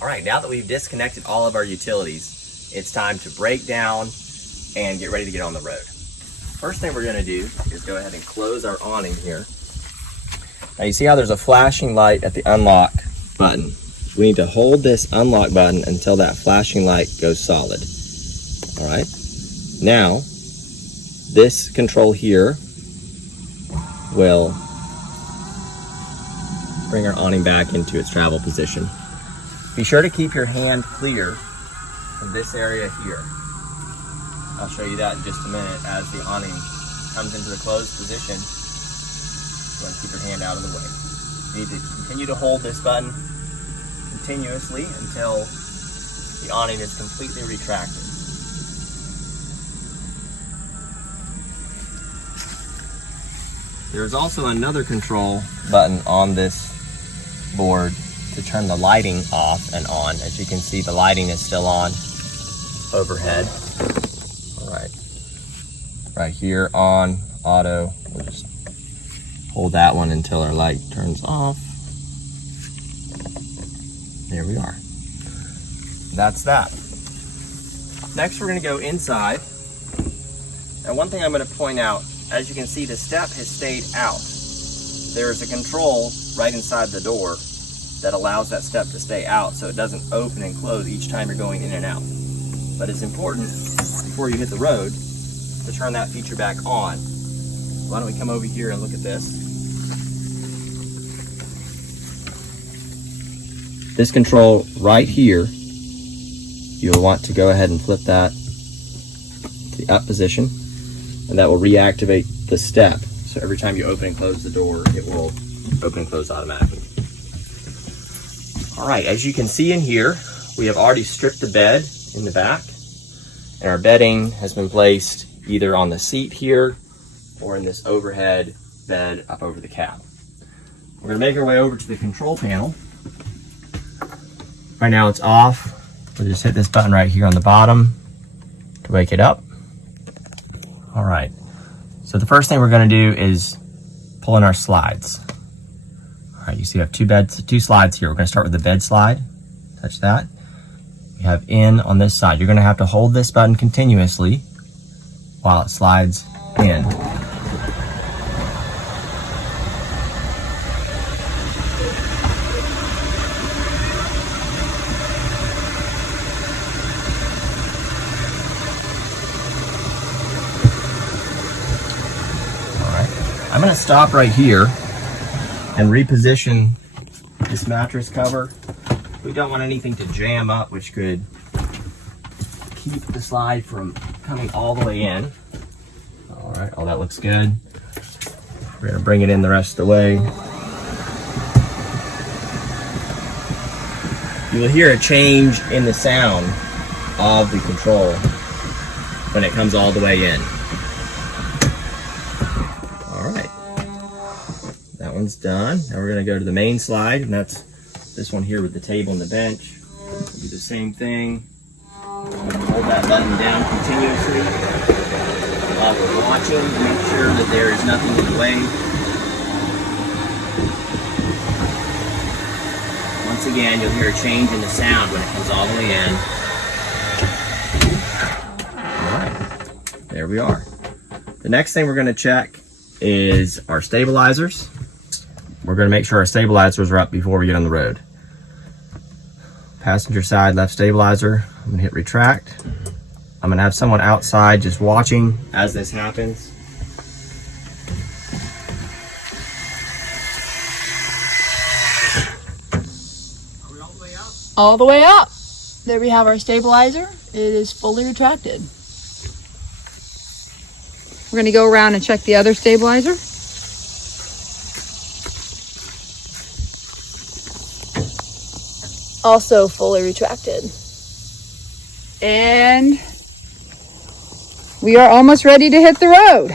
All right, now that we've disconnected all of our utilities, it's time to break down and get ready to get on the road. First thing we're gonna do is go ahead and close our awning here. Now you see how there's a flashing light at the unlock button. We need to hold this unlock button until that flashing light goes solid. All right, now this control here will bring our awning back into its travel position. Be sure to keep your hand clear from this area here. I'll show you that in just a minute. As the awning comes into the closed position, you want to keep your hand out of the way. You need to continue to hold this button continuously until the awning is completely retracted. There's also another control button on this board to turn the lighting off and on. As you can see, the lighting is still on overhead. All right, right here on auto. We'll just hold that one until our light turns off. There we are. That's that. Next, we're gonna go inside. And one thing I'm gonna point out, as you can see, the step has stayed out. There is a control right inside the door that allows that step to stay out so it doesn't open and close each time you're going in and out. But it's important, before you hit the road, to turn that feature back on. Why don't we come over here and look at this. This control right here, you'll want to go ahead and flip that to the up position, and that will reactivate the step. So every time you open and close the door, it will open and close automatically. All right, as you can see in here, we have already stripped the bed in the back, and our bedding has been placed either on the seat here or in this overhead bed up over the cab. We're gonna make our way over to the control panel. Right now it's off. We'll just hit this button right here on the bottom to wake it up. All right, so the first thing we're gonna do is pull in our slides. All right, you see we have two slides here. We're gonna start with the bed slide, touch that. We have in on this side. You're gonna have to hold this button continuously while it slides in. I'm gonna stop right here and reposition this mattress cover. We don't want anything to jam up, which could keep the slide from coming all the way in. All right, all that looks good. We're gonna bring it in the rest of the way. You will hear a change in the sound of the control when it comes all the way in. That one's done. Now we're gonna go to the main slide, and that's this one here with the table and the bench. We'll do the same thing. Hold that button down continuously while we're watching to make sure that there is nothing in the way. Once again, you'll hear a change in the sound when it comes all the way in. All right, there we are. The next thing we're gonna check is our stabilizers. We're going to make sure our stabilizers are up before we get on the road. Passenger side left stabilizer. I'm going to hit retract. I'm going to have someone outside just watching as this happens. Are we all the way up? All the way up. There we have our stabilizer. It is fully retracted. We're going to go around and check the other stabilizer. Also fully retracted. And we are almost ready to hit the road.